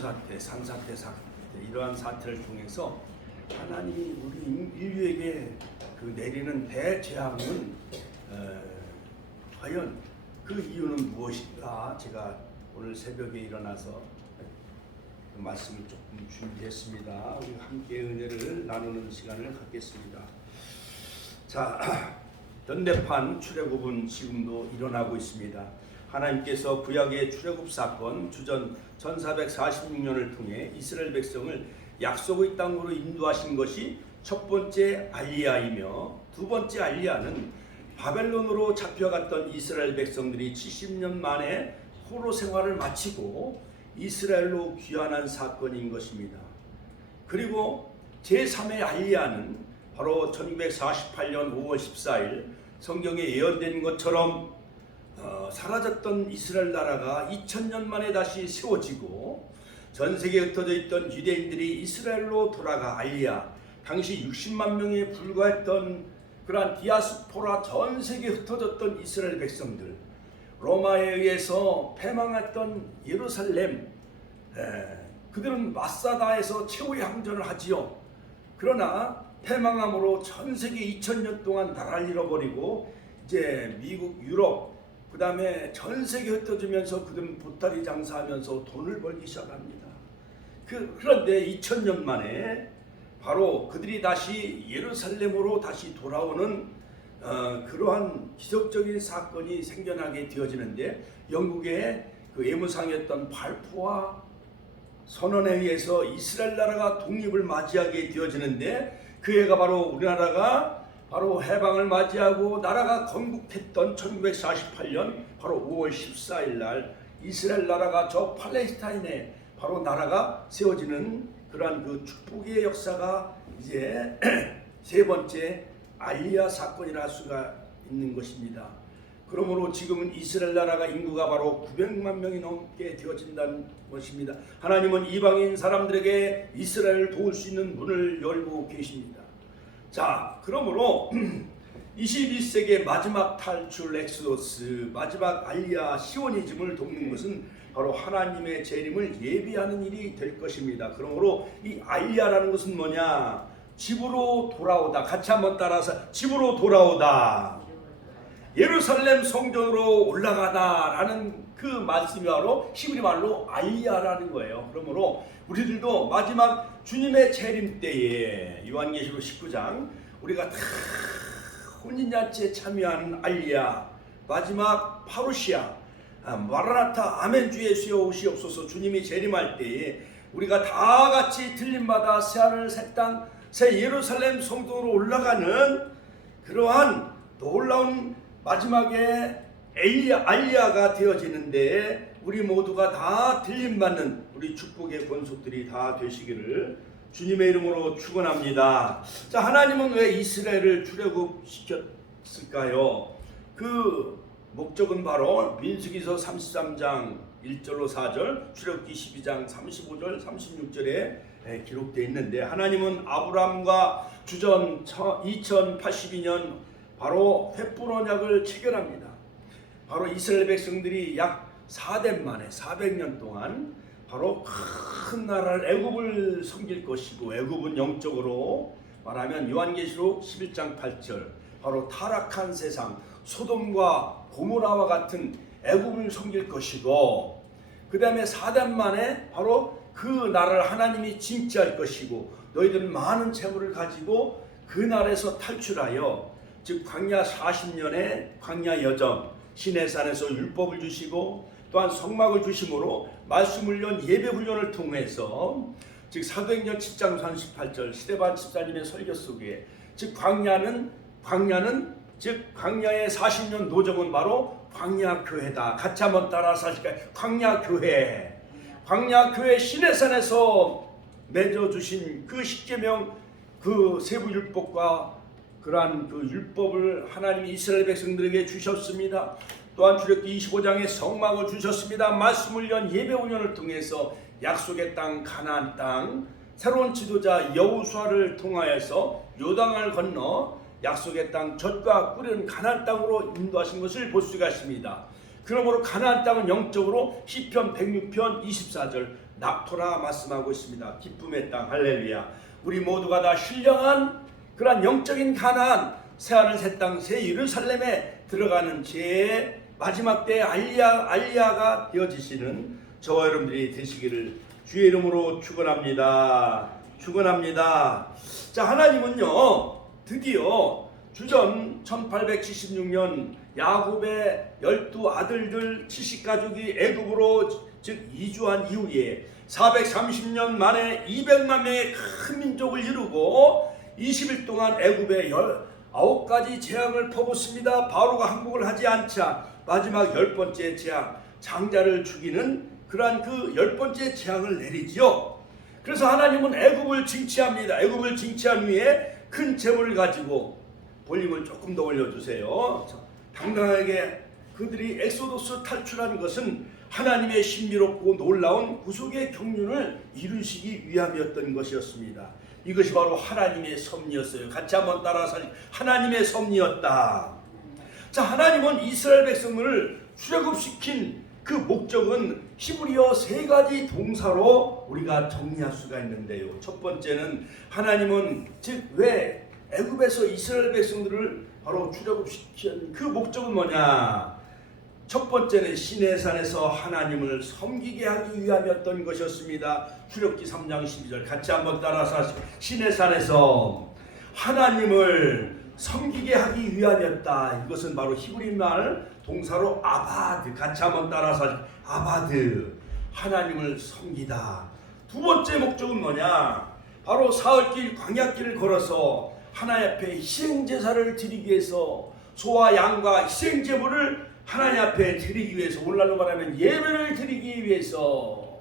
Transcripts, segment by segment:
사태, 산사태 사태 이러한 사태를 통해서 하나님이 우리 인류에게 그 내리는 대재앙은 과연 그 이유는 무엇인가? 제가 오늘 새벽에 일어나서 그 말씀을 조금 준비했습니다. 우리 함께 은혜를 나누는 시간을 갖겠습니다. 자, 현대판 출애굽은 지금도 일어나고 있습니다. 하나님께서 구약의 출애굽 사건 주전 1446년을 통해 이스라엘 백성을 약속의 땅으로 인도하신 것이 첫 번째 알리야이며, 두 번째 알리야는 바벨론으로 잡혀갔던 이스라엘 백성들이 70년 만에 포로 생활을 마치고 이스라엘로 귀환한 사건인 것입니다. 그리고 제3의 알리야는 바로 1948년 5월 14일 성경에 예언된 것처럼 사라졌던 이스라엘 나라가 2000년 만에 다시 세워지고 전 세계에 흩어져 있던 유대인들이 이스라엘로 돌아가 알리야, 당시 60만 명에 불과했던 그러한 디아스포라 전 세계에 흩어졌던 이스라엘 백성들, 로마에 의해서 패망했던 예루살렘, 그들은 마사다에서 최후의 항전을 하지요. 그러나 패망함으로 전 세계 2000년 동안 나라를 잃어버리고 이제 미국, 유럽, 그 다음에 전 세계 흩어지면서 그들은 보따리 장사하면서 돈을 벌기 시작합니다. 그런데 2000년 만에 바로 그들이 다시 예루살렘으로 다시 돌아오는 그러한 기적적인 사건이 생겨나게 되어지는데, 영국의 그 예무상이었던 발포와 선언에 의해서 이스라엘 나라가 독립을 맞이하게 되어지는데, 그 해가 바로 우리나라가 바로 해방을 맞이하고 나라가 건국했던 1948년 바로 5월 14일 날 이스라엘 나라가 저 팔레스타인에 바로 나라가 세워지는 그러한 그 축복의 역사가 이제 세 번째 알리야 사건이라 할 수가 있는 것입니다. 그러므로 지금은 이스라엘 나라가 인구가 바로 900만 명이 넘게 되어진다는 것입니다. 하나님은 이방인 사람들에게 이스라엘을 도울 수 있는 문을 열고 계십니다. 자, 그러므로 21세기의 마지막 탈출 엑소더스, 마지막 알리야 시오니즘을 돕는 것은 바로 하나님의 재림을 예비하는 일이 될 것입니다. 그러므로 이 알리야라는 것은 뭐냐? 집으로 돌아오다. 같이 한번 따라서 집으로 돌아오다. 예루살렘 성전으로 올라가다라는 그 말씀이 바로 히브리 말로 알리야라는 거예요. 그러므로 우리들도 마지막 주님의 재림 때에 요한계시록 19장 우리가 다 혼인잔치에 참여하는 알리야, 마지막 파루시아, 마라나타 아멘 주 예수여 오시옵소서, 주님이 재림할 때에 우리가 다 같이 들림마다 새하늘 새 땅 새 예루살렘 성전으로 올라가는 그러한 놀라운 마지막에 알리야가 되어지는데, 우리 모두가 다 들림받는 우리 축복의 권속들이 다 되시기를 주님의 이름으로 축원합니다. 자, 하나님은 왜 이스라엘을 출애굽시켰을까요? 그 목적은 바로 민수기서 33장 1절로 4절, 출애굽기 12장 35절 36절에 기록되어 있는데, 하나님은 아브라함과 주전 2082년 바로 횃불 언약을 체결합니다. 바로 이스라엘 백성들이 약 4대 만에 400년 동안 바로 큰 나라를 애굽을 섬길 것이고, 애굽은 영적으로 말하면 요한계시록 11장 8절 바로 타락한 세상 소돔과 고모라와 같은 애굽을 섬길 것이고, 그 다음에 4대 만에 바로 그 나라를 하나님이 징치할 것이고, 너희들은 많은 재물을 가지고 그 나라에서 탈출하여, 즉 광야 40년의 광야 여정, 시내산에서 율법을 주시고 또한 성막을 주심으로 말씀훈련 예배훈련을 통해서, 즉 사도행전 7장 38절 스데반 집사님의 설교 속에, 즉 광야는 즉 광야의 40년 노정은 바로 광야교회다. 같이 한번 따라서 하실까요? 광야교회, 광야교회 시내산에서 맺어주신 그 십계명, 그 세부율법과 그러한 그 율법을 하나님이 이스라엘 백성들에게 주셨습니다. 또한 출애굽기 25장에 성막을 주셨습니다. 말씀훈련 예배훈련을 통해서 약속의 땅 가나안 땅, 새로운 지도자 여호수아를 통하여서 요단강을 건너 약속의 땅 젖과 꿀은 가나안 땅으로 인도하신 것을 볼 수가 있습니다. 그러므로 가나안 땅은 영적으로 시편 106편 24절 낙토라 말씀하고 있습니다. 기쁨의 땅 할렐루야. 우리 모두가 다 신령한 그러한 영적인 가나안 새하늘 새 땅 새 예루살렘에 들어가는 제 마지막 때 알리야가 되어지시는 저와 여러분들이 되시기를 주의 이름으로 축원합니다. 축원합니다. 자, 하나님은요 드디어 주전 1876년 야곱의 12아들들 70가족이 애굽으로 즉 이주한 이후에 430년 만에 200만 명의 큰 민족을 이루고 20일 동안 애굽에 19가지 재앙을 퍼붓습니다. 바로가 항복을 하지 않자 마지막 10번째 재앙, 장자를 죽이는 그러한 그 10번째 재앙을 내리지요. 그래서 하나님은 애굽을 징치합니다. 애굽을 징치한 후에 큰 재물을 가지고, 볼륨을 조금 더 올려주세요. 당당하게 그들이 엑소도스 탈출한 것은 하나님의 신비롭고 놀라운 구속의 경륜을 이루시기 위함이었던 것이었습니다. 이것이 바로 하나님의 섭리였어요. 같이 한번 따라서 하나님의 섭리였다. 자, 하나님은 이스라엘 백성을 출애굽시킨 그 목적은 히브리어 3가지 동사로 우리가 정리할 수가 있는데요. 첫 번째는 하나님은 즉 왜 애굽에서 이스라엘 백성들을 바로 출애굽시킨 그 목적은 뭐냐? 첫 번째는 시내산에서 하나님을 섬기게 하기 위함이었던 것이었습니다. 출애굽기 3장 12절 같이 한번 따라서 하시고, 시내산에서 하나님을 섬기게 하기 위함이었다. 이것은 바로 히브리말 동사로 아바드. 같이 한번 따라서 하시고, 아바드, 하나님을 섬기다. 두 번째 목적은 뭐냐? 바로 사흘길 광야길을 걸어서 하나님 앞에 희생제사를 드리기 위해서 소와 양과 희생제물을 하나님 앞에 드리기 위해서, 오늘날로 말하면 예배를 드리기 위해서,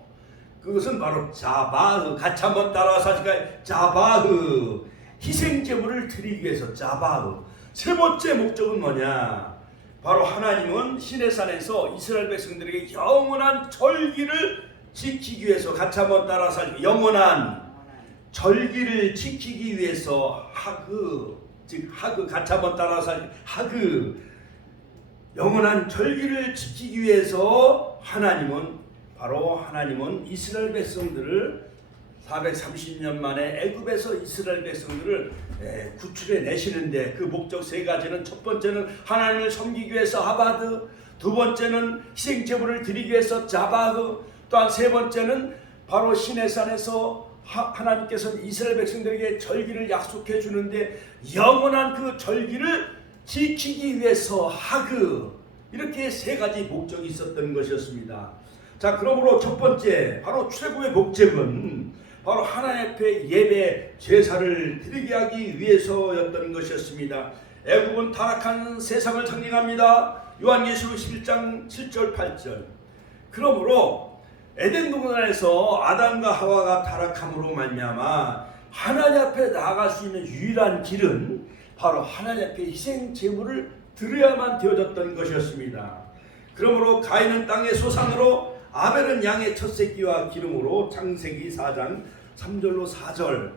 그것은 바로 자바흐. 같이 한번 따라서 하실까요? 자바흐, 희생제물을 드리기 위해서 자바흐. 세 번째 목적은 뭐냐? 바로 하나님은 시내산에서 이스라엘 백성들에게 영원한 절기를 지키기 위해서, 같이 한번 따라서 하실까요? 영원한 절기를 지키기 위해서 하그, 즉 하그, 같이 한번 따라서 하실까요? 하그, 영원한 절기를 지키기 위해서 하나님은 이스라엘 백성들을 430년 만에 애굽에서 이스라엘 백성들을 구출해 내시는데, 그 목적 3가지는, 첫 번째는 하나님을 섬기기 위해서 아바드, 두 번째는 희생제물을 드리기 위해서 자바흐, 또한 세 번째는 바로 시내산에서 하나님께서는 이스라엘 백성들에게 절기를 약속해 주는데 영원한 그 절기를 지키기 위해서 하그. 이렇게 3가지 목적이 있었던 것이었습니다. 자, 그러므로 첫 번째 바로 출애굽의 목적은 바로 하나님 앞에 예배 제사를 드리게 하기 위해서였던 것이었습니다. 애굽은 타락한 세상을 상징합니다. 요한계시록 11장 7절 8절. 그러므로 에덴 동산에서 아담과 하와가 타락함으로 말미암아 하나님 앞에 나아갈 수 있는 유일한 길은 바로 하나님 앞에 희생 제물을 드려야만 되어졌던 것이었습니다. 그러므로 가인은 땅의 소산으로, 아벨은 양의 첫 새끼와 기름으로, 창세기 4장 3절로 4절.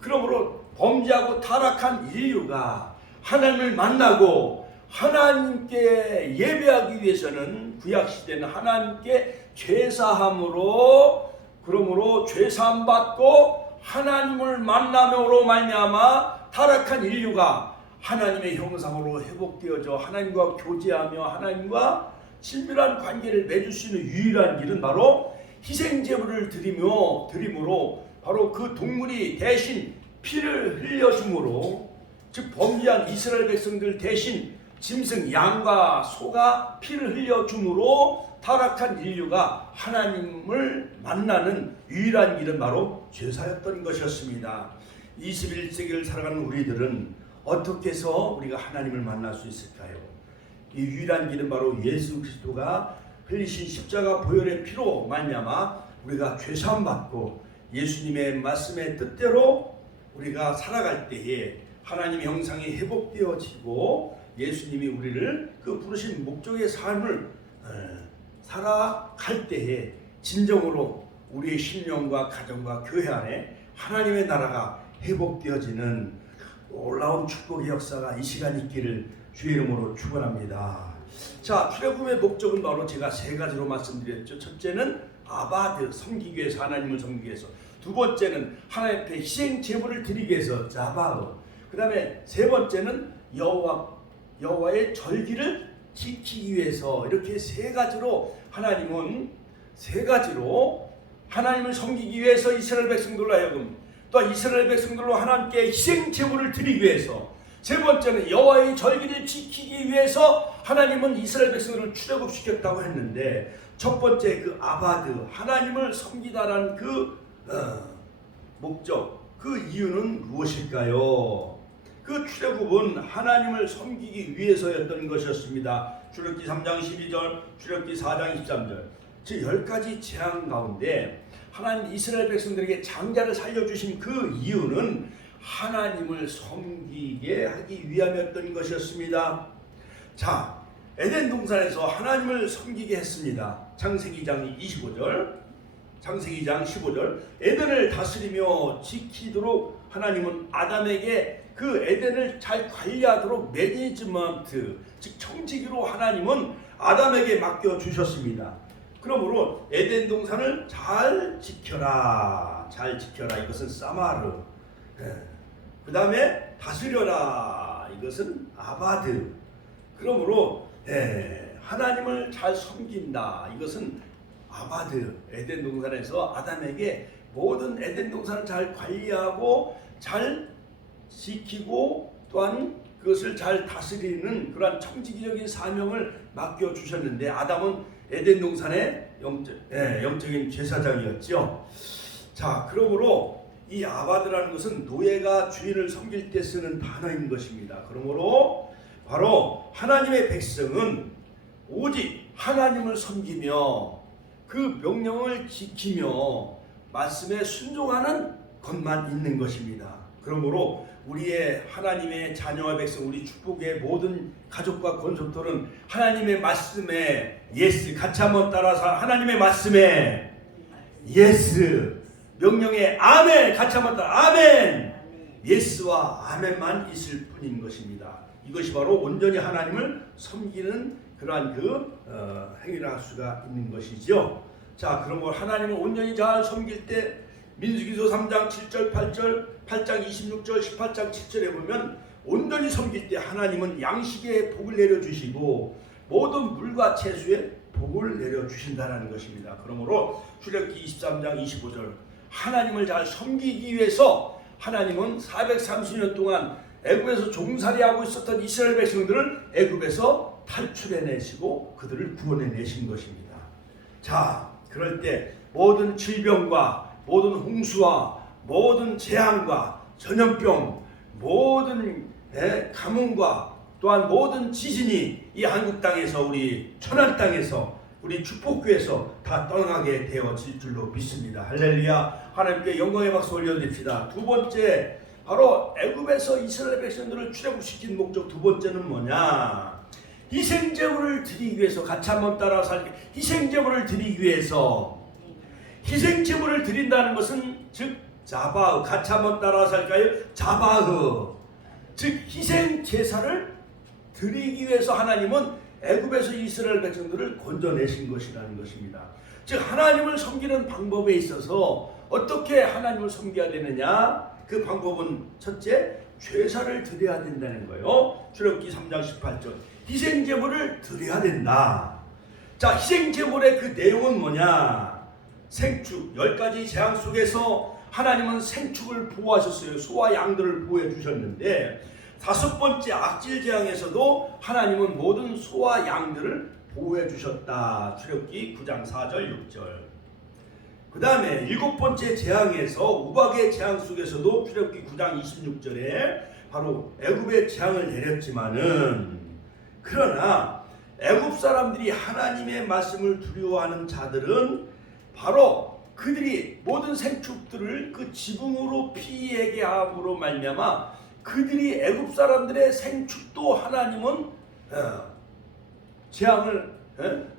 그러므로 범죄하고 타락한 인류가 하나님을 만나고 하나님께 예배하기 위해서는 구약시대는 하나님께 죄사함으로, 그러므로 죄사함 받고 하나님을 만남으로 말미암아 타락한 인류가 하나님의 형상으로 회복되어져 하나님과 교제하며 하나님과 친밀한 관계를 맺을 수 있는 유일한 길은 바로 희생제물을 드림으로, 바로 그 동물이 대신 피를 흘려줌으로, 즉 범죄한 이스라엘 백성들 대신 짐승 양과 소가 피를 흘려줌으로 타락한 인류가 하나님을 만나는 유일한 길은 바로 제사였던 것이었습니다. 21세기를 살아가는 우리들은 어떻게 해서 우리가 하나님을 만날 수 있을까요? 이 유일한 길은 바로 예수 그리스도가 흘리신 십자가 보혈의 피로 말미암아 우리가 죄사함 받고 예수님의 말씀의 뜻대로 우리가 살아갈 때에 하나님의 형상이 회복되어지고 예수님이 우리를 그 부르신 목적의 삶을 살아갈 때에 진정으로 우리의 심령과 가정과 교회 안에 하나님의 나라가 회복되어지는 놀라운 축복의 역사가 이 시간 있기를 주의 이름으로 축원합니다. 자, 출애굽의 목적은 바로 제가 3가지로 말씀드렸죠. 첫째는 아바드, 섬기기 위해서, 하나님을 섬기기 위해서. 두 번째는 하나님 앞에 희생 제물을 드리기 위해서, 자바흐. 그 다음에 세 번째는 여호와의 절기를 지키기 위해서. 이렇게 세 가지로 하나님은 하나님을 섬기기 위해서 이스라엘 백성들로 하여금, 또한 이스라엘 백성들로 하나님께 희생 제물을 드리기 위해서, 세 번째는 여호와의 절기를 지키기 위해서 하나님은 이스라엘 백성들을 출애굽시켰다고 했는데, 첫 번째 그 아바드, 하나님을 섬기다라는 그 목적, 그 이유는 무엇일까요? 그 출애굽은 하나님을 섬기기 위해서였던 것이었습니다. 출애굽기 3장 12절, 출애굽기 4장 23절, 즉 10가지 재앙 가운데 하나님 이스라엘 백성들에게 장자를 살려주신 그 이유는 하나님을 섬기게 하기 위함이었던 것이었습니다. 자, 에덴 동산에서 하나님을 섬기게 했습니다. 창세기 2장 25절, 창세기 2장 15절, 에덴을 다스리며 지키도록 하나님은 아담에게 그 에덴을 잘 관리하도록 매니지먼트, 즉 청지기로 하나님은 아담에게 맡겨주셨습니다. 그러므로 에덴 동산을 잘 지켜라, 잘 지켜라. 이것은 사마르. 그 다음에 다스려라. 이것은 아바드. 그러므로 하나님을 잘 섬긴다. 이것은 아바드. 에덴 동산에서 아담에게 모든 에덴 동산을 잘 관리하고 잘 지키고 또한 그것을 잘 다스리는 그러한 청지기적인 사명을 맡겨주셨는데, 아담은 에덴 동산의 영적인 제사장이었죠. 자, 그러므로 이 아바드라는 것은 노예가 주인을 섬길 때 쓰는 단어인 것입니다. 그러므로 바로 하나님의 백성은 오직 하나님을 섬기며 그 명령을 지키며 말씀에 순종하는 것만 있는 것입니다. 그러므로 우리의 하나님의 자녀와 백성, 우리 축복의 모든 가족과 권속들은 하나님의 말씀에 예스, 같이 한번 따라서 하나님의 말씀에 예스, 명령에 아멘, 같이 한번 따라 아멘, 예스와 아멘만 있을 뿐인 것입니다. 이것이 바로 온전히 하나님을 섬기는 그러한 행위를 할 수가 있는 것이죠. 자, 그럼 하나님을 온전히 잘 섬길 때 민수기서 3장 7절 8장 26절 18장 7절에 보면 온전히 섬길 때 하나님은 양식에 복을 내려주시고 모든 물과 채소에 복을 내려주신다는 것입니다. 그러므로 출애굽기 23장 25절, 하나님을 잘 섬기기 위해서 하나님은 430년 동안 애굽에서 종살이하고 있었던 이스라엘 백성들을 애굽에서 탈출해내시고 그들을 구원해내신 것입니다. 자, 그럴 때 모든 질병과 모든 홍수와 모든 재앙과 전염병, 모든 가뭄과 또한 모든 지진이 이 한국 땅에서, 우리 천안 땅에서, 우리 축복교에서 다 떠나게 되어질 줄로 믿습니다. 할렐루야. 하나님께 영광의 박수 올려드립시다. 두 번째, 바로 애굽에서 이스라엘 백성들을 출애굽시킨 목적 두 번째는 뭐냐? 희생제물을 드리기 위해서. 같이 한번 따라서 할게요. 희생제물을 드리기 위해서. 희생제물을 드린다는 것은 즉 자바흐. 같이 한번 따라서 할까요? 자바흐. 즉 희생제사를 드리기 위해서 하나님은 애굽에서 이스라엘 백성들을 건져내신 것이라는 것입니다. 즉 하나님을 섬기는 방법에 있어서 어떻게 하나님을 섬겨야 되느냐? 그 방법은 첫째, 제사를 드려야 된다는 거예요. 출애굽기 3장 18절, 희생제물을 드려야 된다. 자, 희생제물의 그 내용은 뭐냐? 생축, 10가지 재앙 속에서 하나님은 생축을 보호하셨어요. 소와 양들을 보호해 주셨는데, 다섯 번째 악질 재앙에서도 하나님은 모든 소와 양들을 보호해 주셨다. 출애굽기 9장 4절 6절. 그 다음에 일곱 번째 재앙에서, 우박의 재앙 속에서도 출애굽기 9장 26절에 바로 애굽의 재앙을 내렸지만은, 그러나 애굽 사람들이 하나님의 말씀을 두려워하는 자들은 바로 그들이 모든 생축들을 그 지붕으로 피하게 함으로 말미암아 그들이 애굽 사람들의 생축도 하나님은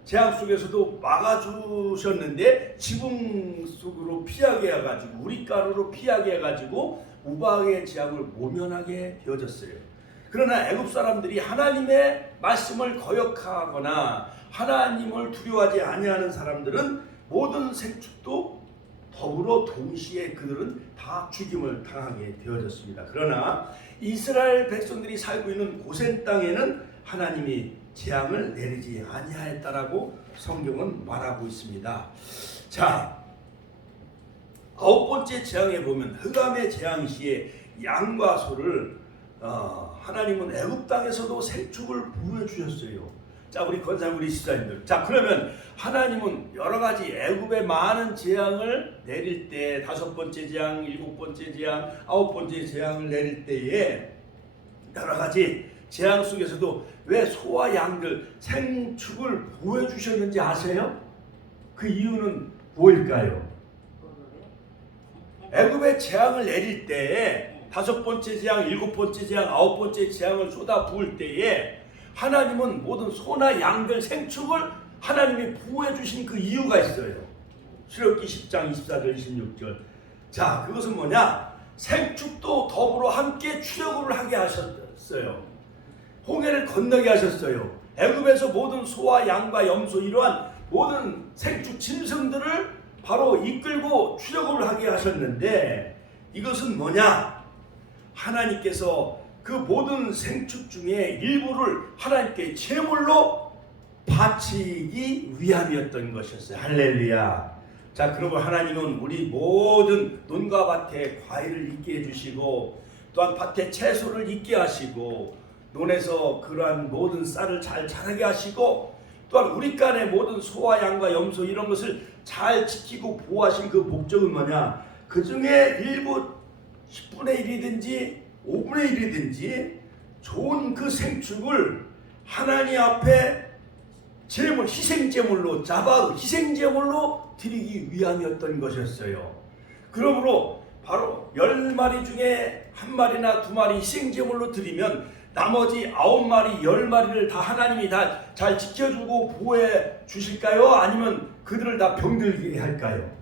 재앙 속에서도 막아주셨는데, 지붕 속으로 피하게 해가지고, 우리가루로 피하게 해가지고 우박의 재앙을 모면하게 되어졌어요. 그러나 애굽 사람들이 하나님의 말씀을 거역하거나 하나님을 두려워하지 아니하는 사람들은 모든 생축도 더불어 동시에 그들은 다 죽임을 당하게 되어졌습니다. 그러나 이스라엘 백성들이 살고 있는 고센 땅에는 하나님이 재앙을 내리지 아니하였다라고 성경은 말하고 있습니다. 자, 9번째 재앙에 보면 흑암의 재앙 시에 양과 소를 하나님은 애굽 땅에서도 생축을 부여 주셨어요. 자, 우리 권사님, 우리 시사님들. 자, 그러면 하나님은 여러 가지 애굽의 많은 재앙을 내릴 때, 5번째 재앙, 7번째 재앙, 9번째 재앙을 내릴 때에 여러 가지 재앙 속에서도 왜 소와 양들 생축을 부여 주셨는지 아세요? 그 이유는 뭐일까요? 애굽의 재앙을 내릴 때에 5번째 재앙, 7번째 재앙, 9번째 재앙을 쏟아 부을 때에 하나님은 모든 소나 양들 생축을 하나님이 부어해 주신 그 이유가 있어요. 출애굽기 10장 24절 26절. 자, 그것은 뭐냐? 생축도 더불어 함께 출애굽을 하게 하셨어요. 홍해를 건너게 하셨어요. 애굽에서 모든 소와 양과 염소 이러한 모든 생축 짐승들을 바로 이끌고 출애굽을 하게 하셨는데 이것은 뭐냐? 하나님께서 그 모든 생축 중에 일부를 하나님께 제물로 바치기 위함이었던 것이었어요. 할렐루야. 자, 그러면 하나님은 우리 모든 논과 밭에 과일을 있게 해주시고 또한 밭에 채소를 있게 하시고 논에서 그러한 모든 쌀을 잘 자라게 하시고 또한 우리 간의 모든 소와 양과 염소 이런 것을 잘 지키고 보호하신 그 목적은 뭐냐? 그 중에 일부 10분의 1이든지 5분의 1이든지 좋은 그 생축을 하나님 앞에 제물, 희생제물로 잡아 희생제물로 드리기 위함이었던 것이었어요. 그러므로 바로 10마리 중에 1마리나 2마리 희생제물로 드리면 나머지 9마리, 10마리를 다 하나님이 다 잘 지켜주고 보호해 주실까요? 아니면 그들을 다 병들게 할까요?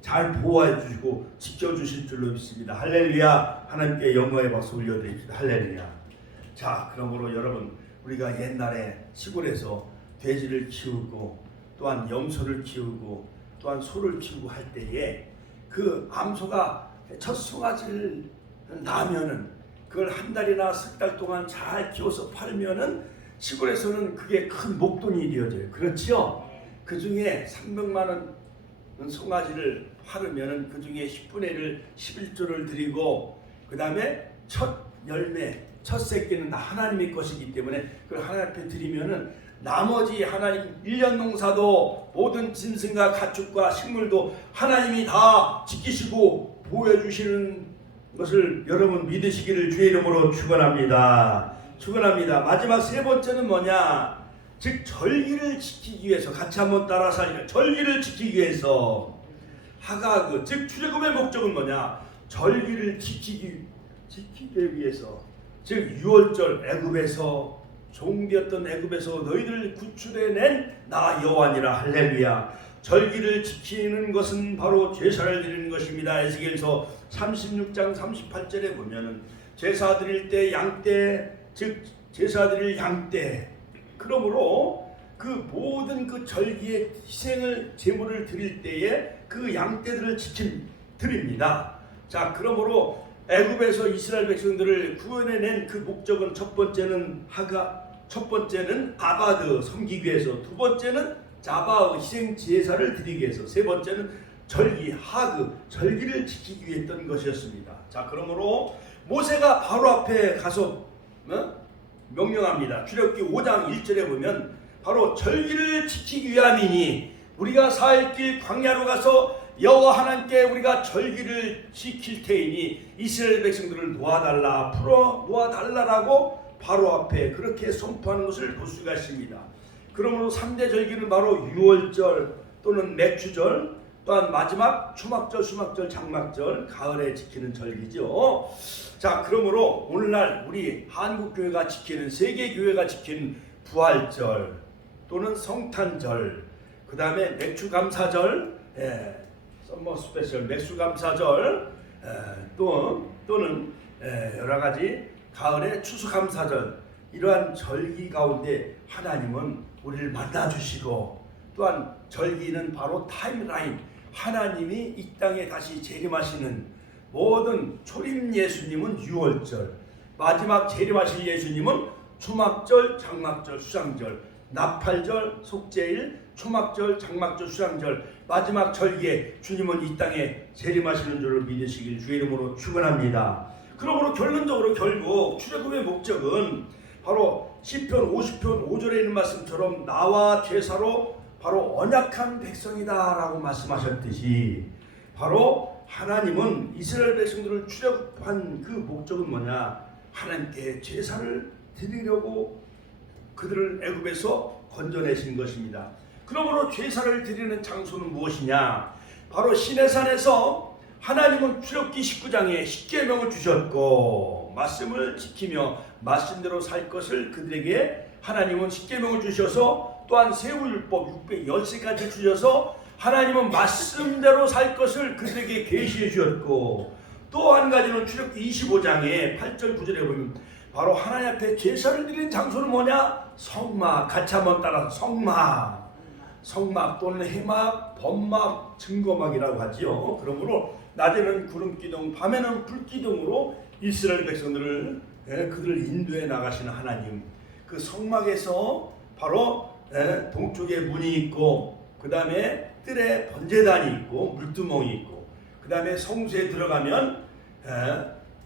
잘 보호해 주시고 지켜주실 줄로 믿습니다. 할렐루야. 하나님께 영광의 박수 올려드립니다. 할렐루야. 자, 그러므로 여러분, 우리가 옛날에 시골에서 돼지를 키우고 또한 염소를 키우고 또한 소를 키우고 할 때에 그 암소가 첫 송아지를 낳으면은 그걸 한 달이나 석 달 동안 잘 키워서 팔면은 시골에서는 그게 큰 목돈이 되어져요. 그렇죠? 그 중에 300만 원 송아지를 팔으면은 그 중에 10분의 1을 11조를 드리고 그 다음에 첫 열매, 첫 새끼는 다 하나님의 것이기 때문에 그걸 하나님 앞에 드리면은 나머지 하나님 1년 농사도 모든 짐승과 가축과 식물도 하나님이 다 지키시고 보호해 주시는 것을 여러분 믿으시기를 주의 이름으로 축원합니다. 축원합니다. 마지막 세 번째는 뭐냐? 즉 절기를 지키기 위해서 같이 한번 따라서 하니까 절기를 지키기 위해서 하가그 즉 출애굽의 목적은 뭐냐? 절기를 지키기 위해서 즉 유월절 애굽에서 종되었던 애굽에서 너희들을 구출해낸 나 여호와니라. 할렐루야. 절기를 지키는 것은 바로 제사를 드리는 것입니다. 에스겔서 36장 38절에 보면은 제사 드릴 때 양떼 즉 제사 드릴 양떼 그러므로 그 모든 그 절기의 희생을 제물을 드릴 때에 그 양떼들을 드립니다. 자, 그러므로 애굽에서 이스라엘 백성들을 구원해낸 그 목적은 첫 번째는 첫 번째는 아바드 섬기기 위해서, 두 번째는 자바의 희생 제사를 드리기 위해서, 세 번째는 절기 절기를 지키기 위해 했던 것이었습니다. 자, 그러므로 모세가 바로 앞에 가서 명령합니다. 출애굽기 5장 1절에 보면 바로 절기를 지키기 위함이니 우리가 4일 길 광야로 가서 여호와 하나님께 우리가 절기를 지킬 테이니 이스라엘 백성들을 놓아달라, 풀어 놓아달라라고 바로 앞에 그렇게 선포하는 것을 볼 수가 있습니다. 그러므로 3대 절기는 바로 유월절 또는 맥주절, 또한 마지막 초막절, 수막절, 장막절, 가을에 지키는 절기죠. 자, 그러므로 오늘날 우리 한국교회가 지키는, 세계교회가 지키는 부활절 또는 성탄절, 그 다음에 맥주감사절, 썸머 스페셜 맥주감사절, 또는 여러 가지 가을의 추수감사절, 이러한 절기 가운데 하나님은 우리를 만나주시고 또한 절기는 바로 타임라인, 하나님이 이 땅에 다시 재림하시는 모든 초림 예수님은 6월절, 마지막 재림하실 예수님은 초막절, 장막절, 수장절, 나팔절, 속죄일, 초막절, 장막절, 수장절, 마지막 절기에 주님은 이 땅에 재림하시는 줄을 믿으시길 주의 이름으로 축원합니다. 그러므로 결론적으로 결국 출애굽의 목적은 바로 시편 50편 5절에 있는 말씀처럼 나와 제사로 바로 언약한 백성이다라고 말씀하셨듯이 바로 하나님은 이스라엘 백성들을 출애굽한 그 목적은 뭐냐? 하나님께 제사를 드리려고 그들을 애굽에서 건져내신 것입니다. 그러므로 제사를 드리는 장소는 무엇이냐? 바로 시내산에서 하나님은 출애굽기 19장에 십계명을 주셨고 말씀을 지키며 말씀대로 살 것을 그들에게 하나님은 십계명을 주셔서 또한 세율법 613가지 주셔서 하나님은 말씀대로 살 것을 그들에게 계시해 주셨고 또 한 가지는 출애굽기 25장에 8절 9절에 보면 바로 하나님 앞에 제사를 드리는 장소는 뭐냐? 성막, 같이 한번 따라서 성막 또는 해막, 범막, 증거막이라고 하지요. 그러므로 낮에는 구름기둥, 밤에는 불기둥으로 이스라엘 백성들을 그들을 인도해 나가시는 하나님. 그 성막에서 바로 동쪽에 문이 있고 그 다음에 뜰에 번제단이 있고 물두멍이 있고 그 다음에 성소에 들어가면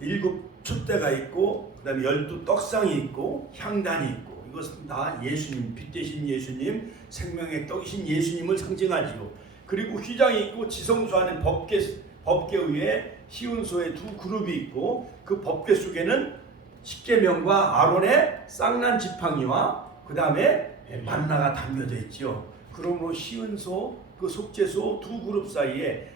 7 촛대가 있고 그 다음에 12 떡상이 있고 향단이 있고 이것은 다 예수님, 빛 되신 예수님, 생명의 떡이신 예수님을 상징하지요. 그리고 휘장이 있고 지성소 안에 법궤 위에 시운소에 두 그룹이 있고 그 법궤 속에는 십계명과 아론의 쌍난 지팡이와 그 다음에 만나가 담겨져 있지요. 그러므로 시운소 그 속죄소 두 그룹 사이에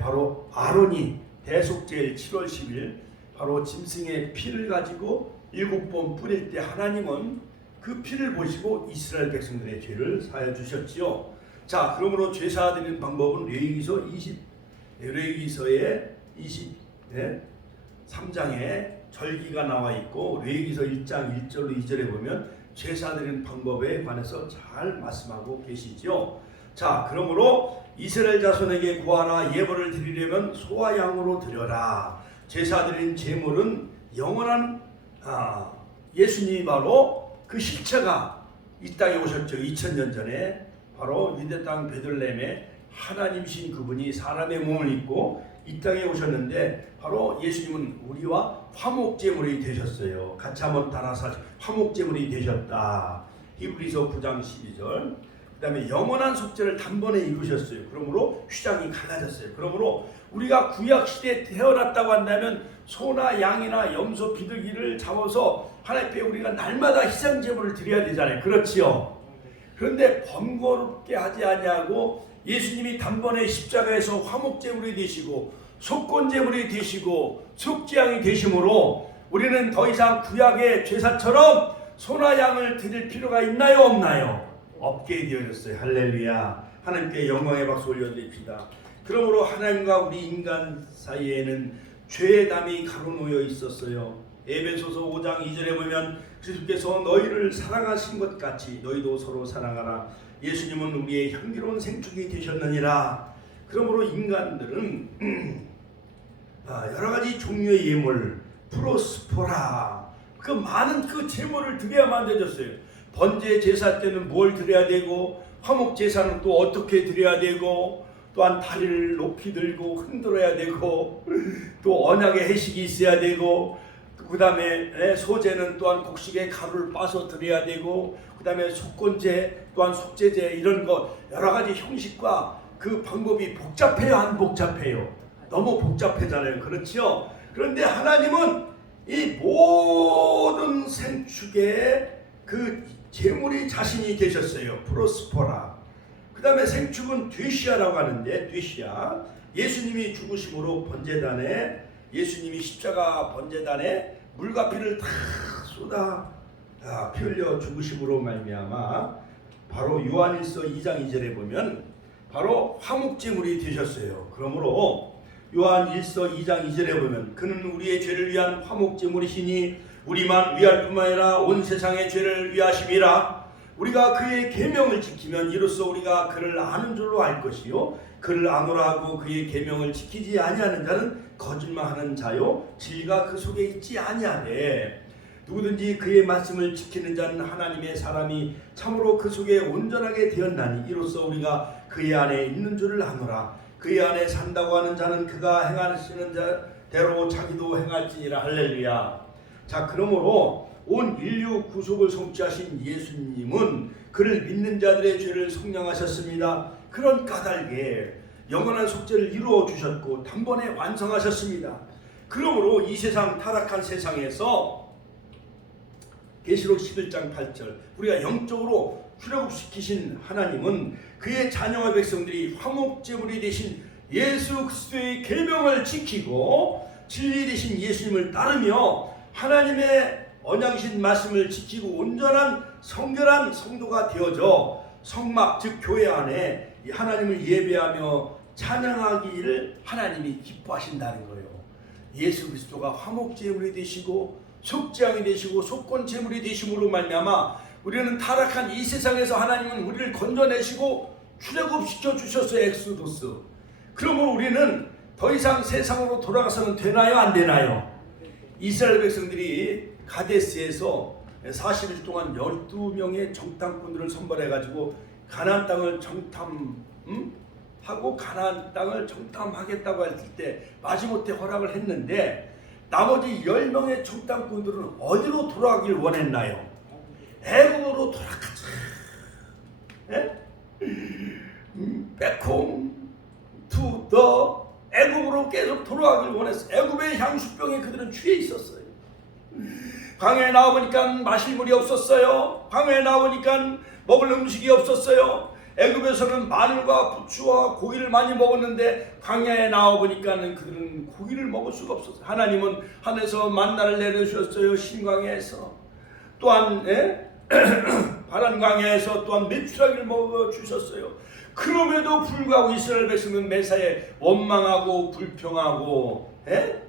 바로 아론이 대속죄일 7월 10일 바로 짐승의 피를 가지고 7번 뿌릴 때 하나님은 그 피를 보시고 이스라엘 백성들의 죄를 사하여 주셨지요. 자, 그러므로 제사 드리는 방법은 레위기서의 23장에 절기가 나와 있고 레위기서 1장 1절로 2절에 보면 제사 드리는 방법에 관해서 잘 말씀하고 계시죠. 자, 그러므로 이스라엘 자손에게 구하라. 예물을 드리려면 소와 양으로 드려라. 제사 드린 제물은 영원한 예수님이 바로 그 실체가 이 땅에 오셨죠. 2000년 전에 바로 유대 땅 베들레헴에 하나님이신 그분이 사람의 몸을 입고 이 땅에 오셨는데 바로 예수님은 우리와 화목제물이 되셨어요. 같이 한번 따라서 화목제물이 되셨다. 히브리서 9장 12절. 그 다음에 영원한 속죄를 단번에 이루셨어요. 그러므로 휘장이 갈라졌어요. 그러므로 우리가 구약시대에 태어났다고 한다면 소나 양이나 염소 비둘기를 잡아서 하나님 앞에 우리가 날마다 희생제물을 드려야 되잖아요. 그렇지요. 그런데 번거롭게 하지 아니하고 예수님이 단번에 십자가에서 화목제물이 되시고 속건제물이 되시고 속죄양이 되심으로 우리는 더 이상 구약의 제사처럼 소나 양을 드릴 필요가 있나요? 없나요? 없게 되어졌어요. 할렐루야. 하나님께 영광의 박수 올려드립시다. 그러므로 하나님과 우리 인간 사이에는 죄의 담이 가로놓여 있었어요. 에베소서 5장 2절에 보면 그리스도께서 너희를 사랑하신 것 같이 너희도 서로 사랑하라. 예수님은 우리의 향기로운 생축이 되셨느니라. 그러므로 인간들은 여러 가지 종류의 예물, 프로스포라, 그 많은 그 제물을 드려야만 되졌어요. 번제 제사 때는 뭘 드려야 되고 화목 제사는 또 어떻게 드려야 되고 또한 다리를 높이 들고 흔들어야 되고 또 언약의 해식이 있어야 되고 그 다음에 소제는 또한 곡식에 가루를 빠서 드려야 되고 그 다음에 속건제 또한 속죄제 이런 거 여러 가지 형식과 그 방법이 복잡해요, 안 복잡해요? 너무 복잡하잖아요. 그렇죠? 그런데 하나님은 이 모든 생축의 그 제물이 자신이 되셨어요. 프로스포라. 그 다음에 생축은 되시아라고 하는데 되시아 예수님이 죽으심으로 번제단에 예수님이 십자가 번제단에 물과 피를 다 쏟아 피 흘려 죽으심으로 말미암아 바로 요한일서 2장 2절에 보면 바로 화목제물이 되셨어요. 그러므로 요한일서 2장 2절에 보면 그는 우리의 죄를 위한 화목제물이시니 우리만 위할 뿐만 아니라 온 세상의 죄를 위하심이라. 우리가 그의 계명을 지키면 이로써 우리가 그를 아는 줄로 알 것이요 그를 아노라 하고 그의 계명을 지키지 아니하는 자는 거짓말하는 자요 진리가 그 속에 있지 아니하되 누구든지 그의 말씀을 지키는 자는 하나님의 사람이 참으로 그 속에 온전하게 되었나니 이로써 우리가 그의 안에 있는 줄을 아노라. 그의 안에 산다고 하는 자는 그가 행하시는 자대로 자기도 행할지니라. 할렐루야. 자, 그러므로 온 인류 구속을 성취하신 예수님은 그를 믿는 자들의 죄를 속량하셨습니다. 그런 까닭에 영원한 속죄를 이루어 주셨고 단번에 완성하셨습니다. 그러므로 이 세상 타락한 세상에서 계시록 11장 8절 우리가 영적으로 출애굽시키신 하나님은 그의 자녀와 백성들이 화목제물이 되신 예수 그리스도의 계명을 지키고 진리 되신 예수님을 따르며 하나님의 언약이신 말씀을 지키고 온전한 성결한 성도가 되어져 성막 즉 교회 안에 하나님을 예배하며 찬양하기를 하나님이 기뻐하신다는 거예요. 예수 그리스도가 화목제물이 되시고 속죄양이 되시고 속건제물이 되심으로 말미암아 우리는 타락한 이 세상에서 하나님은 우리를 건져내시고 출애굽시켜 주셨어요. 엑소도스. 그러면 우리는 더 이상 세상으로 돌아가서는 되나요? 안 되나요? 이스라엘 백성들이 가데스에서 40일 동안 12명의 정탐꾼들을 선발해가지고 가나안 땅을 정탐하고 가나안 땅을 정탐하겠다고 했을 때 마지못해 허락을 했는데 나머지 10명의 정탐꾼들은 어디로 돌아가길 원했나요? 애국으로 돌아가자. Back home to the 애국으로 계속 돌아가길 원했어. 애국의 향수병에 그들은 취해 있었어요. 광야에 나와보니까 마실 물이 없었어요. 광야에 나와보니까 먹을 음식이 없었어요. 애굽에서는 마늘과 부추와 고기를 많이 먹었는데 광야에 나와보니까 그들은 고기를 먹을 수가 없었어요. 하나님은 하늘에서 만나를 내려주셨어요. 신광야에서 또한 바란 광야에서 또한 메추라기를 먹어주셨어요. 그럼에도 불구하고 이스라엘 백성은 매사에 원망하고 불평하고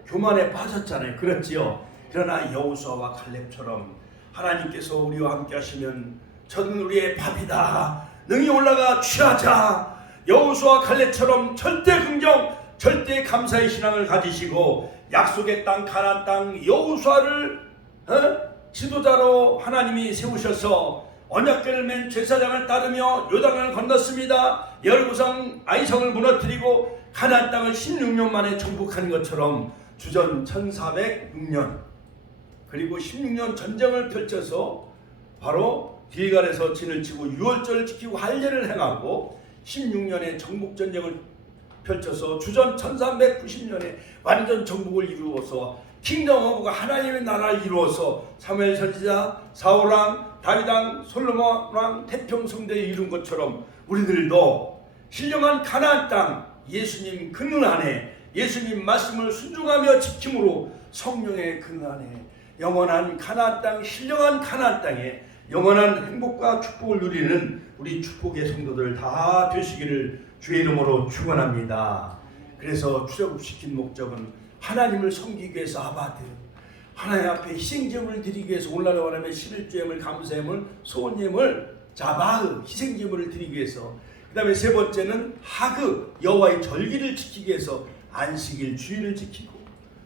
교만에 빠졌잖아요. 그렇지요. 그러나 여호수아와 칼렙처럼 하나님께서 우리와 함께 하시면 저는 우리의 밥이다. 능히 올라가 취하자. 여호수아 칼렙처럼 절대 긍정, 절대 감사의 신앙을 가지시고 약속의 땅 가나안 땅 여호수아를 지도자로 하나님이 세우셔서 언약궤를 맨 제사장을 따르며 요단을 건넜습니다. 여리고성 아이성을 무너뜨리고 가나안 땅을 16년 만에 정복한 것처럼 주전 1406년 그리고 16년 전쟁을 펼쳐서 바로 길갈에서 진을 치고 유월절을 지키고 할례를 행하고 16년에 정복전쟁을 펼쳐서 주전 1390년에 완전 정복을 이루어서 킹덤 오브가 하나님의 나라를 이루어서 사무엘 선지자, 사울왕, 다윗왕, 솔로몬왕, 태평성대에 이룬 것처럼 우리들도 신령한 가나안 땅 예수님 근원 안에 예수님 말씀을 순종하며 지킴으로 성령의 근원 안에 영원한 가나안 땅 신령한 가나안 땅에 영원한 행복과 축복을 누리는 우리 축복의 성도들 다 되시기를 주의 이름으로 축원합니다. 그래서 출애굽시킨 목적은 하나님을 섬기기 위해서 아바드 하나님 앞에 희생제물을 드리기 위해서 오늘날 원하면 11조예물, 감사예물, 소원예물, 자바흐 희생제물을 드리기 위해서 그 다음에 세 번째는 하그 여호와의 절기를 지키기 위해서 안식일 주일을 지키고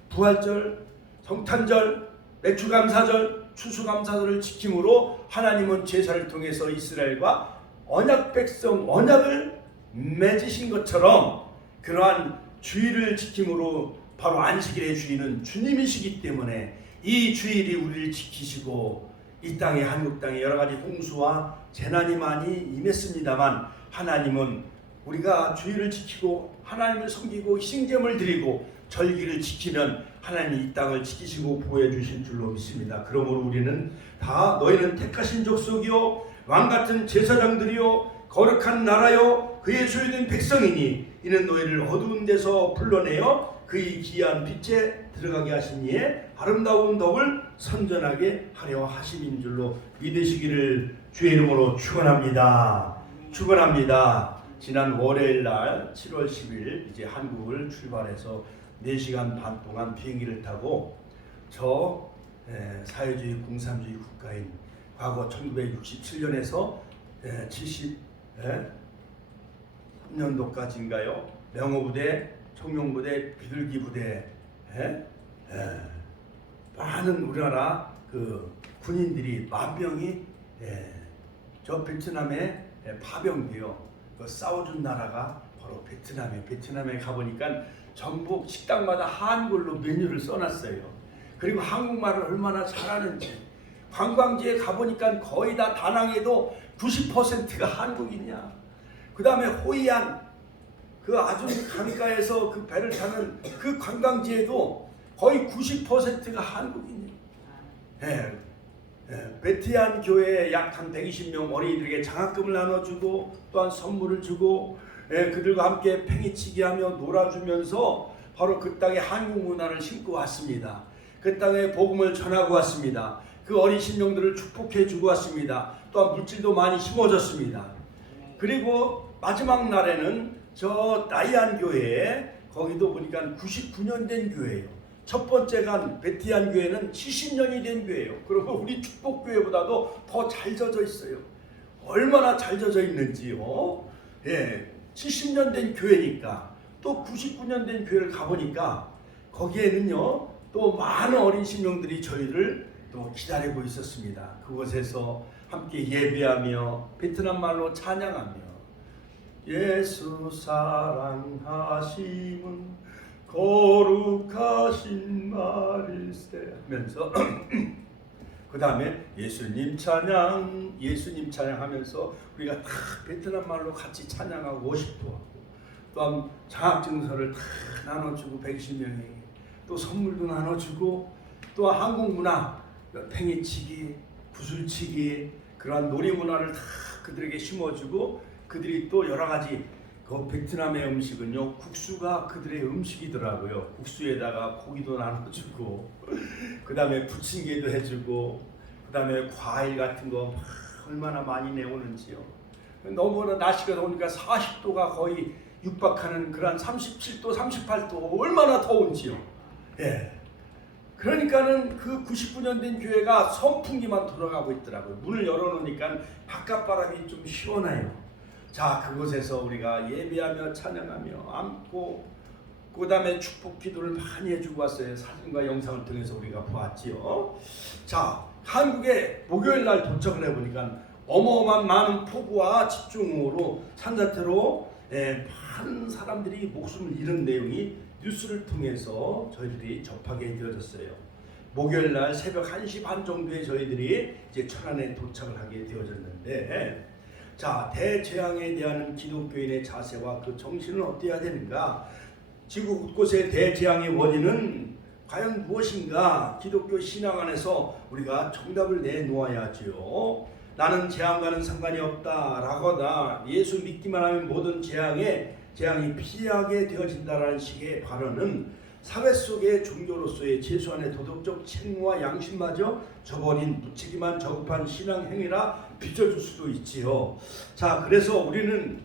부활절, 성탄절, 맥주감사절, 추수감사절을 지킴으로 하나님은 제사를 통해서 이스라엘과 언약 백성 언약을 맺으신 것처럼 그러한 주일을 지킴으로 바로 안식일의 주인은 주님이시기 때문에 이 주일이 우리를 지키시고 이 땅에 한국 땅에 여러 가지 홍수와 재난이 많이 임했습니다만 하나님은 우리가 주일을 지키고 하나님을 섬기고 희생제물을 드리고 절기를 지키면 하나님이 이 땅을 지키시고 보호해 주신 줄로 믿습니다. 그러므로 우리는 다 너희는 택하신 족속이요 왕같은 제사장들이요 거룩한 나라요 그의 소유된 백성이니 이는 너희를 어두운 데서 불러내어 그의 기이한 빛에 들어가게 하시니에 아름다운 덕을 선전하게 하려 하심인 줄로 믿으시기를 주의 이름으로 축원합니다. 축원합니다. 지난 월요일 날 7월 10일 이제 한국을 출발해서 4시간 반 동안 비행기를 타고 저 사회주의 공산주의 국가인 과거 1967년에서 73년도까지인가요? 명호부대, 청룡부대, 비둘기부대 많은 우리나라 그 군인들이 10,000명이 저 베트남에 파병되어 그 싸워준 나라가 바로 베트남에 가보니까 전부 식당마다 한글로 메뉴를 써놨어요. 그리고 한국말을 얼마나 잘하는지, 관광지에 가보니까 거의 다 다낭에도 90%가 한국인이야. 그 다음에 호이안 그 아주 강가에서 그 배를 타는 그 관광지에도 거의 90%가 한국인이에요. 베티안 교회에 약 한 120명 어린이들에게 장학금을 나눠주고 또한 선물을 주고 그들과 함께 팽이치기 하며 놀아주면서 바로 그 땅에 한국 문화를 심고 왔습니다. 그 땅에 복음을 전하고 왔습니다. 그 어린 심령들을 축복해 주고 왔습니다. 또한 물질도 많이 심어졌습니다. 그리고 마지막 날에는 저 나이안 교회에 거기도 보니까 99년 된 교회예요. 첫 번째 간 베티안 교회는 70년이 된 교회예요. 그리고 우리 축복교회보다도 더 잘 젖어 있어요. 얼마나 잘 젖어 있는지요. 70년 된 교회니까 또 99년 된 교회를 가보니까 거기에는요 또 많은 어린 심령들이 저희를 또 기다리고 있었습니다. 그곳에서 함께 예배하며 베트남 말로 찬양하며 예수 사랑하심은 거룩하신 말일세 하면서 그 다음에 예수님 찬양하면서 우리가 다 베트남 말로 같이 찬양하고 워십도 하고 또한 장학증서를 다 나눠주고 120명에게 또 선물도 나눠주고 또 한국 문화 팽이치기, 구슬치기 그러한 놀이문화를 다 그들에게 심어주고 그들이 또 여러가지 그 베트남의 음식은요 국수가 그들의 음식이더라고요. 국수에다가 고기도 나눠주고 그 다음에 부침개도 해주고 그 다음에 과일 같은 거 얼마나 많이 내오는지요. 너무나 날씨가 더우니까 40도가 거의 육박하는 그런 37도 38도 얼마나 더운지요. 그러니까는 그 99년 된 교회가 선풍기만 돌아가고 있더라고요. 문을 열어놓으니까 바깥바람이 좀 시원해요. 자, 그곳에서 우리가 예배하며 찬양하며 안고 그 다음에 축복 기도를 많이 해주고 왔어요. 사진과 영상을 통해서 우리가 보았지요. 자, 한국에 목요일 날 도착을 해보니까 어마어마한 많은 폭우와 집중호우로 산사태로 많은 사람들이 목숨을 잃은 내용이 뉴스를 통해서 저희들이 접하게 되어졌어요. 목요일 날 새벽 1시 반 정도에 저희들이 이제 천안에 도착을 하게 되어졌는데 자, 대재앙에 대한 기독교인의 자세와 그 정신은 어때야 되는가? 지구 곳곳의 대재앙의 원인은 과연 무엇인가? 기독교 신앙 안에서 우리가 정답을 내놓아야지요. 나는 재앙과는 상관이 없다라거나 예수 믿기만 하면 모든 재앙이 피하게 되어진다라는 식의 발언은 사회 속의 종교로서의 최소한의 도덕적 책무와 양심마저 저버린 무책임한 저급한 신앙 행위라 빚어줄 수도 있지요. 자, 그래서 우리는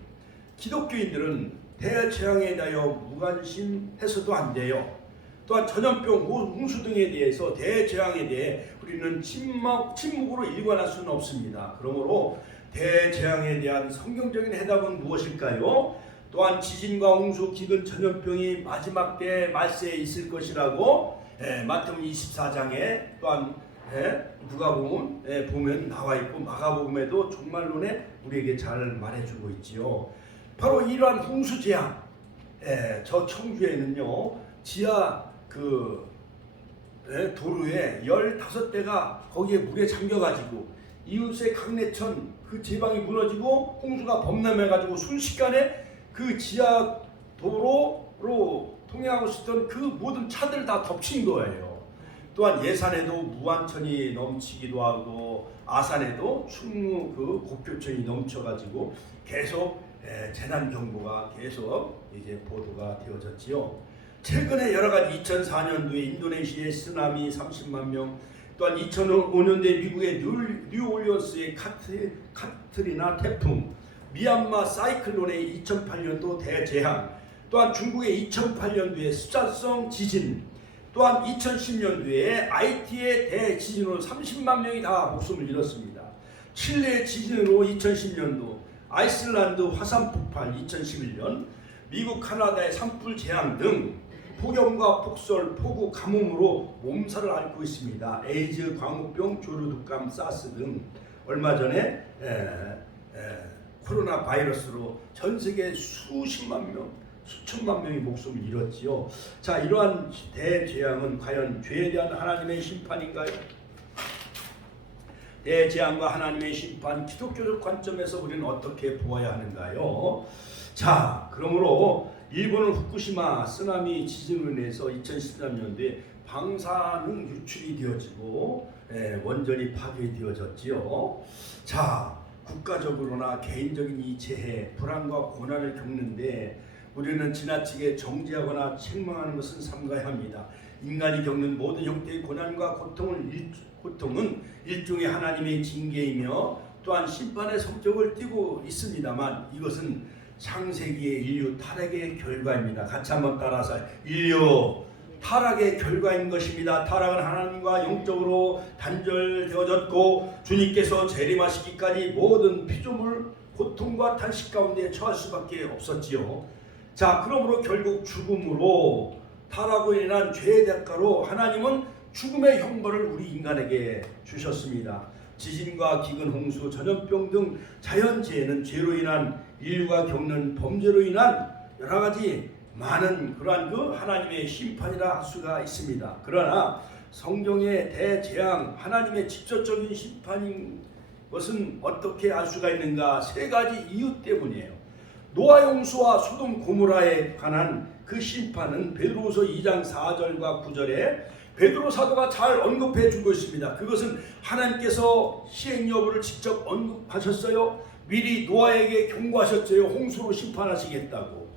기독교인들은 대재앙에 대하여 무관심해서도 안 돼요. 또한 전염병, 홍수 등에 대해서 대재앙에 대해 우리는 침묵으로 일관할 수는 없습니다. 그러므로 대재앙에 대한 성경적인 해답은 무엇일까요? 또한 지진과 홍수, 기근, 전염병이 마지막 때 말세에 있을 것이라고 마태복음 24장에 또한 누가복음 보면 나와 있고 마가복음에도 종말론에 우리에게 잘 말해주고 있지요. 바로 이러한 홍수 재앙, 저 청주에는요 지하 그 도로에 15대가 거기에 물에 잠겨가지고 이웃의 강내천 그 제방이 무너지고 홍수가 범람해가지고 순식간에 그 지하 도로로 통행하고 있었던 그 모든 차들 다 덮친 거예요. 또한 예산에도 무안천이 넘치기도 하고 아산에도 충무 그 곡교천이 넘쳐가지고 계속 재난 경보가 계속 이제 보도가 되어졌지요. 최근에 여러 가지 2004년도에 인도네시아의 쓰나미 30만 명, 또한 2005년도에 미국의 뉴올리언스의 카트리나 태풍, 미얀마 사이클론의 2008년도 대재앙, 또한 중국의 2008년도에 습자성 지진, 또한 2010년도에 IT의 대지진으로 30만 명이 다 목숨을 잃었습니다. 칠레 지진으로 2010년도, 아이슬란드 화산 폭발 2011년, 미국 카나다의 산불 재앙 등 폭염과 폭설, 폭우, 가뭄으로 몸살을 앓고 있습니다. 에이즈, 광우병, 조류독감, 사스 등 얼마 전에 코로나 바이러스로 전 세계 수십만 명, 수천만 명이 목숨을 잃었지요. 자, 이러한 대재앙은 과연 죄에 대한 하나님의 심판인가요? 대재앙과 하나님의 심판, 기독교적 관점에서 우리는 어떻게 보아야 하는가요? 자, 그러므로 일본은 후쿠시마 쓰나미 지진으로 인해서 2013년도에 방사능 유출이 되어지고 원전이 파괴되어졌지요. 자, 국가적으로나 개인적인 이 재해, 불안과 고난을 겪는데 우리는 지나치게 정죄하거나 책망하는 것은 삼가야 합니다. 인간이 겪는 모든 형태의 고난과 고통은 일종의 하나님의 징계이며 또한 심판의 성격을 띠고 있습니다만 이것은 창세기의 인류 타락의 결과입니다. 같이 한번 따라서 인류 타락의 결과인 것입니다. 타락은 하나님과 영적으로 단절되어졌고 주님께서 재림하시기까지 모든 피조물 고통과 탄식 가운데 처할 수밖에 없었지요. 자, 그러므로 결국 죽음으로 타락으로 인한 죄의 대가로 하나님은 죽음의 형벌을 우리 인간에게 주셨습니다. 지진과 기근, 홍수, 전염병 등 자연재해는 죄로 인한 인류가 겪는 범죄로 인한 여러 가지 많은 그러한 그 하나님의 심판이라 할 수가 있습니다. 그러나 성경의 대재앙, 하나님의 직접적인 심판인 것은 어떻게 알 수가 있는가? 세 가지 이유 때문이에요. 노아 홍수와 소돔 고모라에 관한 그 심판은 베드로후서 2장 4절과 9절에 베드로 사도가 잘 언급해 주고 있습니다. 그것은 하나님께서 시행 여부를 직접 언급하셨어요. 미리 노아에게 경고하셨어요. 홍수로 심판하시겠다고.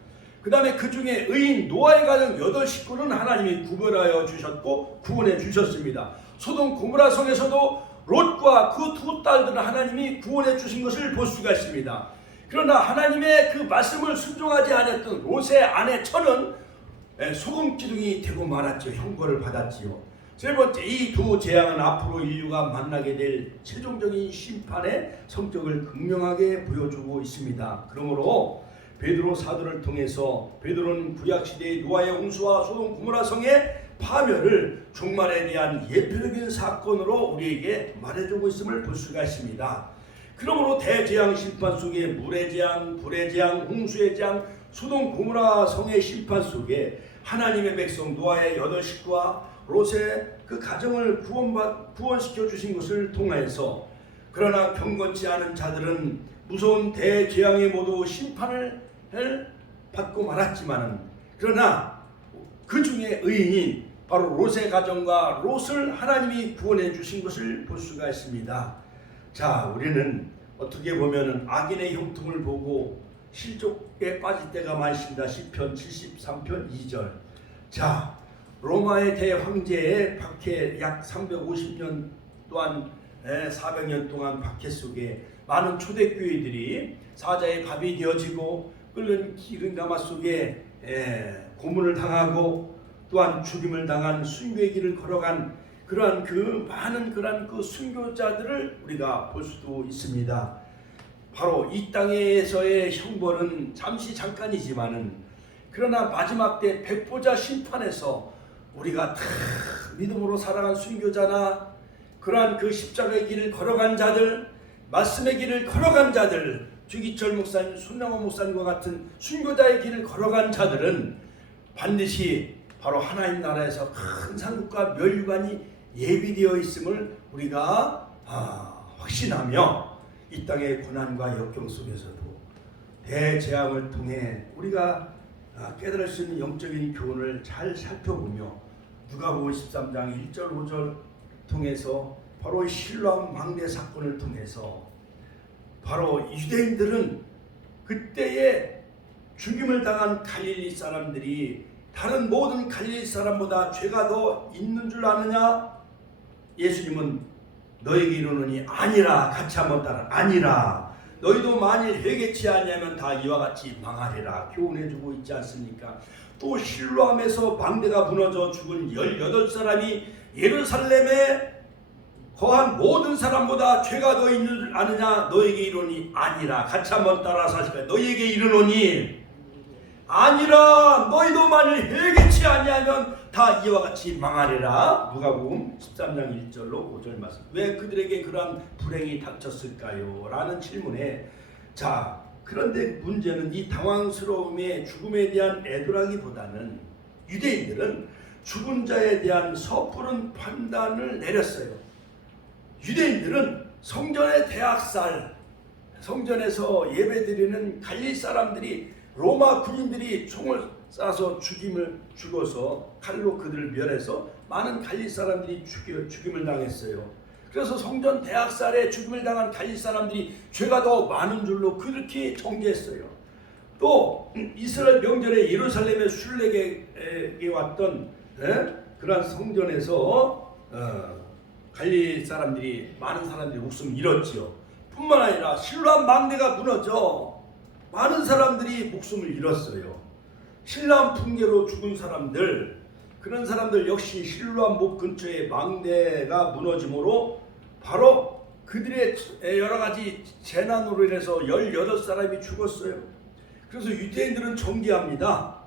그 다음에 그 중에 의인 노아의 가정 8식구는 하나님이 구별하여 주셨고 구원해 주셨습니다. 소돔 고모라 성에서도 롯과 그 두 딸들은 하나님이 구원해 주신 것을 볼 수가 있습니다. 그러나 하나님의 그 말씀을 순종하지 않았던 롯의 아내 철은 소금 기둥이 되고 말았죠. 형벌을 받았지요. 세 번째, 이 두 재앙은 앞으로 인류가 만나게 될 최종적인 심판의 성격을 극명하게 보여주고 있습니다. 그러므로 베드로 사도를 통해서 베드로는 구약시대의 노아의 홍수와 소돔 고모라 성의 파멸을 종말에 대한 예표적인 사건으로 우리에게 말해주고 있음을 볼 수가 있습니다. 그러므로 대재앙 심판 속에 물의 재앙, 불의 재앙, 홍수의 재앙, 소돔 고모라 성의 심판 속에 하나님의 백성 노아의 8식구와 롯의 그 가정을 구원시켜 주신 것을 통해서 그러나 경건치 않은 자들은 무서운 대재앙에 모두 심판을 받고 말았지만은 그러나 그 중에 의인인 바로 롯의 가정과 롯을 하나님이 구원해 주신 것을 볼 수가 있습니다. 자, 우리는 어떻게 보면은 악인의 형통을 보고 실족에 빠질 때가 많습니다. 시편 73편 2절. 자, 로마의 대황제의 박해 약 350년 또한 400년 동안 박해 속에 많은 초대교회들이 사자의 밥이 되어지고 끓는 기름 가마 속에 고문을 당하고 또한 죽임을 당한 순교의 길을 걸어간 그러한 그 많은 그러한 그 순교자들을 우리가 볼 수도 있습니다. 바로 이 땅에서의 형벌은 잠깐이지만은 그러나 마지막 때 백보자 심판에서 우리가 다 믿음으로 살아간 순교자나 그러한 그 십자가의 길을 걸어간 자들, 말씀의 길을 걸어간 자들, 주기철 목사님, 손남호 목사님과 같은 순교자의 길을 걸어간 자들은 반드시 바로 하나님 나라에서 큰 상급과 멸류관이 예비되어 있음을 우리가 확신하며 이 땅의 고난과 역경 속에서도 대재앙을 통해 우리가 깨달을 수 있는 영적인 교훈을 잘 살펴보며 누가복음 13장 1절 5절 통해서 바로 실로암 망대 사건을 통해서 바로 유대인들은 그때에 죽임을 당한 갈릴리 사람들이 다른 모든 갈릴리 사람보다 죄가 더 있는 줄 아느냐? 예수님은 너에게 이르노니 아니라. 같이 한번 따라. 아니라. 너희도 만일 회개치 아니하면 다 이와 같이 망하리라 교훈해주고 있지 않습니까? 또 실로암에서 망대가 무너져 죽은 18사람이 예루살렘에 거한 모든 사람보다 죄가 더 있는 줄 아느냐 너에게 이르노니 아니라. 같이 한번 따라서 하실까요? 너에게 이르노니 아니라. 너희도 만일 회개치 아니하면 다 이와 같이 망하리라. 누가복음 13장 1절로 5절 말씀. 왜 그들에게 그러한 불행이 닥쳤을까요? 라는 질문에, 자, 그런데 문제는 이 당황스러움에 죽음에 대한 애도라기보다는 유대인들은 죽은 자에 대한 섣부른 판단을 내렸어요. 유대인들은 성전의 대학살, 성전에서 예배드리는 갈릴 사람들이, 로마 군인들이 총을 쏴서 죽어서 칼로 그들을 멸해서 많은 갈릴 사람들이 죽임을 당했어요. 그래서 성전 대학살에 죽임을 당한 갈릴 사람들이 죄가 더 많은 줄로 그렇게 정죄했어요. 또 이스라엘 명절에 예루살렘의 순례객에 왔던 그러한 성전에서 갈릴 사람들이, 많은 사람들이 목숨을 잃었지요. 뿐만 아니라 실로암 망대가 무너져 많은 사람들이 목숨을 잃었어요. 실로암 붕괴로 죽은 사람들, 그런 사람들 역시 실로암 목 근처에 망대가 무너짐으로 바로 그들의 여러 가지 재난으로 인해서 18사람이 죽었어요. 그래서 유대인들은 정죄합니다.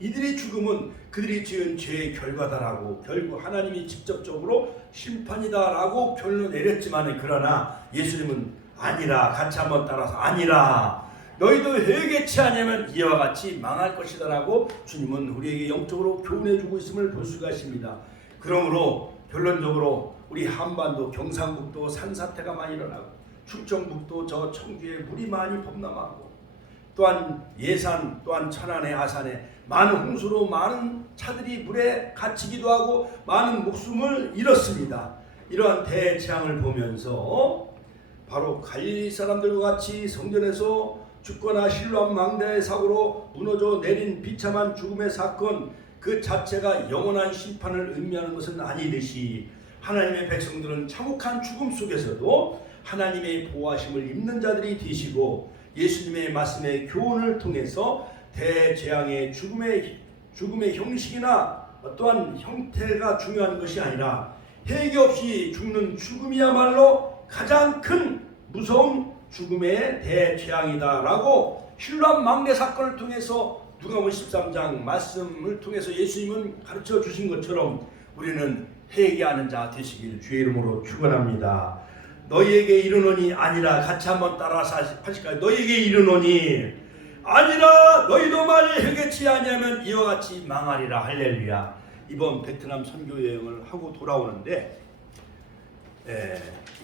이들의 죽음은 그들이 지은 죄의 결과다라고, 결국 하나님이 직접적으로 심판이다라고 결론을 내렸지만, 그러나 예수님은 아니라. 같이 한번 따라서 아니라. 너희도 회개치 아니하면 이와 같이 망할 것이다라고 주님은 우리에게 영적으로 교훈해주고 있음을 볼 수가 있습니다. 그러므로 결론적으로 우리 한반도, 경상북도 산사태가 많이 일어나고, 충청북도 저 청주에 물이 많이 범람하고, 또한 예산, 또한 천안의 아산에 많은 홍수로 많은 차들이 물에 갇히기도 하고 많은 목숨을 잃었습니다. 이러한 대재앙을 보면서 바로 갈릴리 사람들과 같이 성전에서 죽거나 실로암 망대의 사고로 무너져 내린 비참한 죽음의 사건 그 자체가 영원한 심판을 의미하는 것은 아니듯이, 하나님의 백성들은 참혹한 죽음 속에서도 하나님의 보호하심을 입는 자들이 되시고, 예수님의 말씀의 교훈을 통해서 대재앙의 죽음의 형식이나 어떠한 형태가 중요한 것이 아니라 해결 없이 죽는 죽음이야말로 가장 큰 무서운 죽음의 대재앙이다라고 실로암 망대 사건을 통해서 누가복음 13장 말씀을 통해서 예수님은 가르쳐 주신 것처럼 우리는 회개하는 자 되시길 주의 이름으로 축원합니다. 너희에게 이르노니 아니라. 같이 한번 따라서 하실까요? 너희에게 이르노니 아니라. 너희도 만일 회개치 아니하면 이와 같이 망하리라. 할렐루야. 이번 베트남 선교 여행을 하고 돌아오는데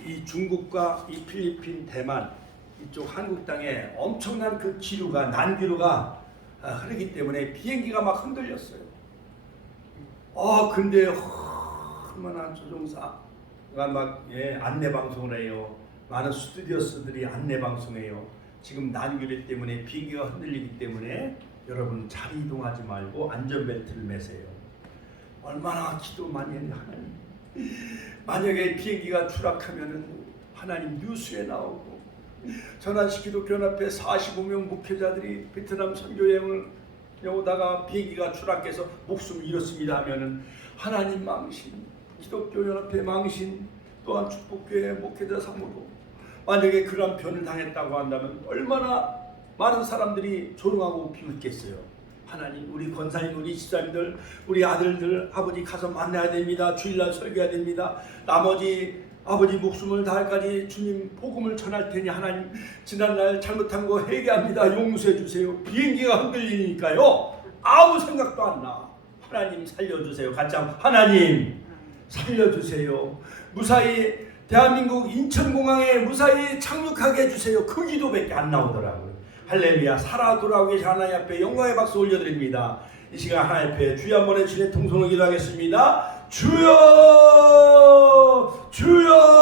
이 중국과 이 필리핀, 대만 이쪽 한국 땅에 엄청난 그 기류가, 난기류가 흐르기 때문에 비행기가 막 흔들렸어요. 근데 얼마나 조종사가 막 안내 방송을 해요. 많은 스튜디오스들이 안내 방송해요. 지금 난기류 때문에 비행기가 흔들리기 때문에 여러분 자리 이동하지 말고 안전벨트를 매세요. 얼마나 기도 많이 했냐 하나님. 만약에 비행기가 추락하면은 하나님 뉴스에 나오고, 전환시키도교연합회 45명 목회자들이 베트남 선교여행을 오다가 비행기가 추락해서 목숨을 잃었습니다 하면은 하나님 망신, 기독교연합회 망신, 또한 축복교회 목회자 사무로 만약에 그런 변을 당했다고 한다면 얼마나 많은 사람들이 조롱하고 비웃겠어요. 하나님, 우리 권사님, 우리 집사님들, 우리 아들들, 아버지 가서 만나야 됩니다. 주일날 설교해야 됩니다. 나머지 아버지 목숨을 다할까지 주님 복음을 전할 테니 하나님 지난날 잘못한 거 회개합니다. 용서해 주세요. 비행기가 흔들리니까요. 아무 생각도 안 나. 하나님 살려주세요. 같이 한번 하나님 살려주세요. 무사히 대한민국 인천공항에 무사히 착륙하게 해주세요. 그 기도밖에 안 나오더라고요. 할렐루야. 살아 돌아오고 계신 하나님 앞에 영광의 박수 올려드립니다. 이 시간 하나님 앞에 주여 한번 해주시는 통성을 기도하겠습니다. 주여 주여